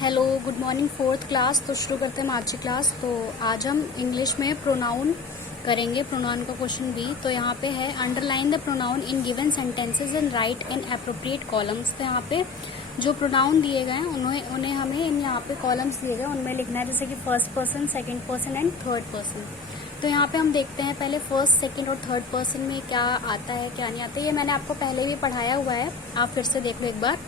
Hello, good morning fourth class. तो शुरू करते हैं आज की क्लास। तो आज हम इंग्लिश में प्रोनाउन करेंगे, प्रोनाउन का क्वेश्चन बी। तो यहाँ पे है underline the pronoun in given sentences and right in appropriate columns. तो यहाँ पे जो प्रोनाउन दिए गए हैं उन्हें हमें इन यहाँ पे कॉलम्स दिए गए उनमें लिखना है, जैसे कि first person, second person and third person. तो यहाँ पे हम देखते हैं पहले फर्स्ट, सेकेंड और थर्ड पर्सन में क्या आता है क्या नहीं आता है। ये मैंने आपको पहले भी पढ़ाया हुआ है, आप फिर से देख लो एक बार।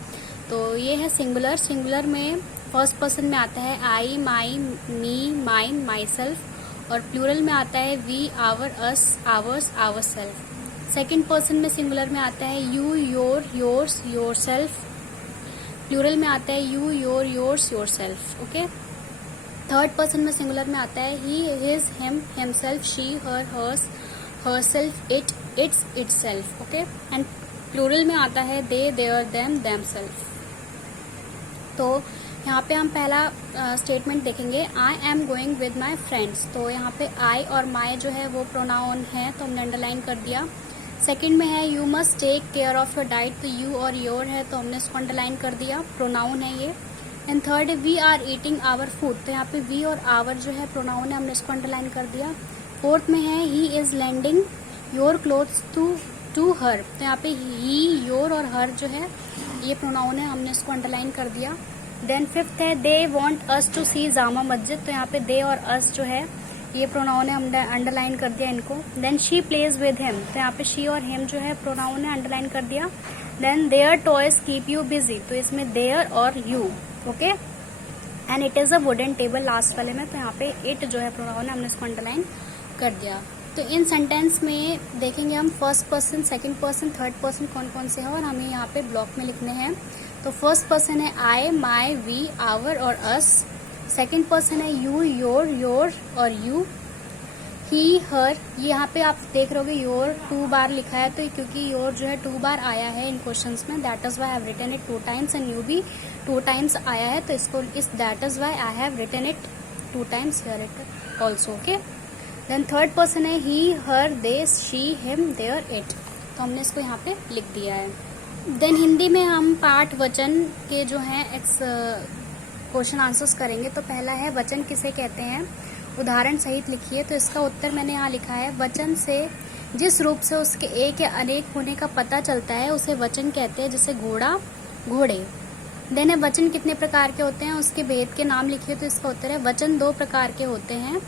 तो ये है सिंगुलर। सिंगुलर में फर्स्ट पर्सन में आता है I, my, me, mine, myself. और प्लूरल में आता है we, our, us, ours, ourself. Second person में सिंगुलर में आता है you, your, yours, yourself. Plural में आता है you, your, yours, yourself. Okay. Third person में सिंगुलर में आता है he, his, him, himself, she, her, hers, herself, it, its, it self. Okay. And plural में आता है दे, देयर, देम, देम सेल्फ। तो यहाँ पे हम पहला स्टेटमेंट देखेंगे, I am going with my friends. तो यहाँ पे आई और माई जो है वो प्रोनाउन है, तो हमने अंडरलाइन कर दिया। सेकंड में है you must take care of your diet. तो यू और योर है, तो हमने इसको अंडरलाइन कर दिया, प्रोनाउन है ये। एंड थर्ड है we are eating our food. तो यहाँ पे वी और आवर जो है प्रोनाउन है, हमने इसको अंडरलाइन कर दिया। फोर्थ में है he is lending your clothes to her. तो यहाँ पे ही, योर और हर जो है ये प्रोनाउन है, हमने इसको अंडरलाइन कर दिया। देन फिफ्थ है दे वॉन्ट अस टू सी जामा मस्जिद। तो यहाँ पे दे और अस जो है ये प्रोनाउन है, हमने अंडरलाइन कर दिया इनको। Then she plays with him. तो यहाँ पे शी और हिम जो है प्रोनाउन है, अंडरलाइन कर दिया। Then their toys keep you busy. तो इसमें देयर और you. Okay. And it is a wooden table last वाले में। तो यहाँ पे इट जो है प्रोनाउन है, हमने इसको अंडरलाइन कर दिया। तो इन सेंटेंस में देखेंगे हम first person, second person, third person कौन कौन से हैं और हमें यहाँ पे ब्लॉक में लिखने हैं। तो फर्स्ट पर्सन है आई, माई, वी, आवर और अस। सेकंड पर्सन है यू, योर और यू। ही, हर। ये यहाँ पे आप देख रहोगे योर 2 बार लिखा है, तो क्योंकि योर जो है 2 बार आया है इन क्वेश्चंस में, that is why I have written it 2 times. And you भी 2 टाइम्स आया है, तो इसको that is why I have written it 2 times here it also. Okay. Then third person है he, her, they, she, him, their, it. तो हमने इसको यहाँ पे लिख दिया है। देन हिंदी में हम पाठ वचन के जो हैं क्वेश्चन आंसर्स करेंगे। तो पहला है वचन किसे कहते हैं, उदाहरण सहित लिखिए। तो इसका उत्तर मैंने यहाँ लिखा है, वचन से जिस रूप से उसके एक या अनेक होने का पता चलता है उसे वचन कहते हैं, जैसे घोड़ा, घोड़े। देन है वचन कितने प्रकार के होते हैं, उसके भेद के नाम लिखिए। तो इसका उत्तर है वचन 2 प्रकार के होते हैं,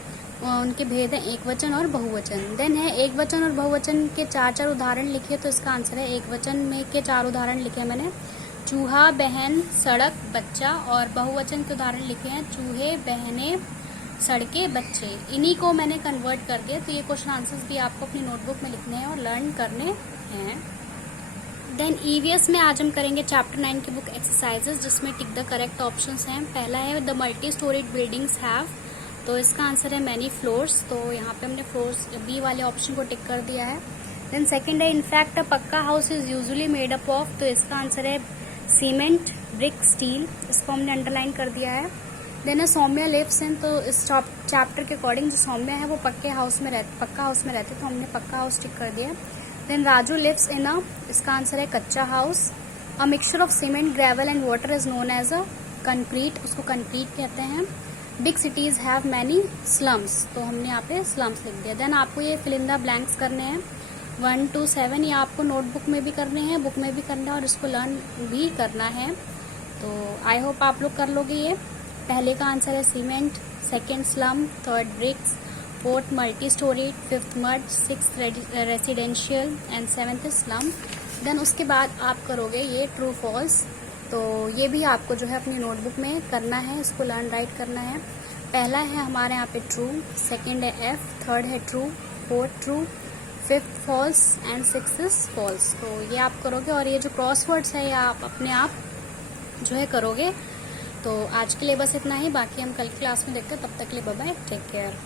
उनके भेद है एक वचन और बहुवचन। देन है एक वचन और बहुवचन के 4 उदाहरण लिखिए। तो इसका आंसर है एक वचन में के 4 उदाहरण लिखे मैंने, चूहा, बहन, सड़क, बच्चा। और बहुवचन के उदाहरण लिखे हैं चूहे, बहने, सड़कें, बच्चे। इन्हीं को मैंने कन्वर्ट कर दिया। तो ये क्वेश्चन आंसर्स भी आपको अपनी नोटबुक में लिखने हैं और लर्न करने हैं। देन ईवीएस में आज हम करेंगे चैप्टर 9 की बुक एक्सरसाइजेस, जिसमें टिक द करेक्ट ऑप्शंस हैं। पहला है the multi storeyed buildings have. तो इसका आंसर है मैनी फ्लोर्स। तो यहाँ पे हमने फ्लोर्स बी वाले ऑप्शन को टिक कर दिया है। देन सेकंड है इनफैक्ट अ पक्का house is usually made up of. तो इसका आंसर है सीमेंट, ब्रिक, स्टील। इसको हमने अंडरलाइन कर दिया है। देन है सौम्या लिव्स इन। तो इस चैप्टर के अकॉर्डिंग जो सौम्या है वो पक्का हाउस में रहते, तो हमने पक्का हाउस टिक कर दिया। Then Raju lives in a. इसका आंसर है kutcha house. A mixture of cement, gravel and water is known as a concrete. उसको कंक्रीट कहते हैं। Big cities have many slums. तो हमने यहाँ पे स्लम्स लिख दिया। देन आपको ये फिल इन द ब्लैंक्स करने हैं 1 to 7। ये आपको नोटबुक में भी करने हैं, बुक में भी करना है और इसको लर्न भी करना है। तो आई होप आप लोग कर लोगे ये। पहले का आंसर है cement, second slum, third bricks, fourth multi storey, fifth mud, sixth residential and 7th slum. Then उसके बाद आप करोगे ये ट्रू फॉल्स। तो ये भी आपको जो है अपनी नोटबुक में करना है, इसको लर्न राइट करना है। पहला है हमारे यहाँ पे ट्रू, सेकंड है एफ, थर्ड है true, fourth true, fifth false and 6th false. तो ये आप करोगे और ये जो क्रॉसवर्ड्स है ये आप अपने आप जो है करोगे। तो आज के लिए बस इतना ही, बाकी हम कल की क्लास में देखते हैं। तब तक के लिए बाय बाय, टेक केयर।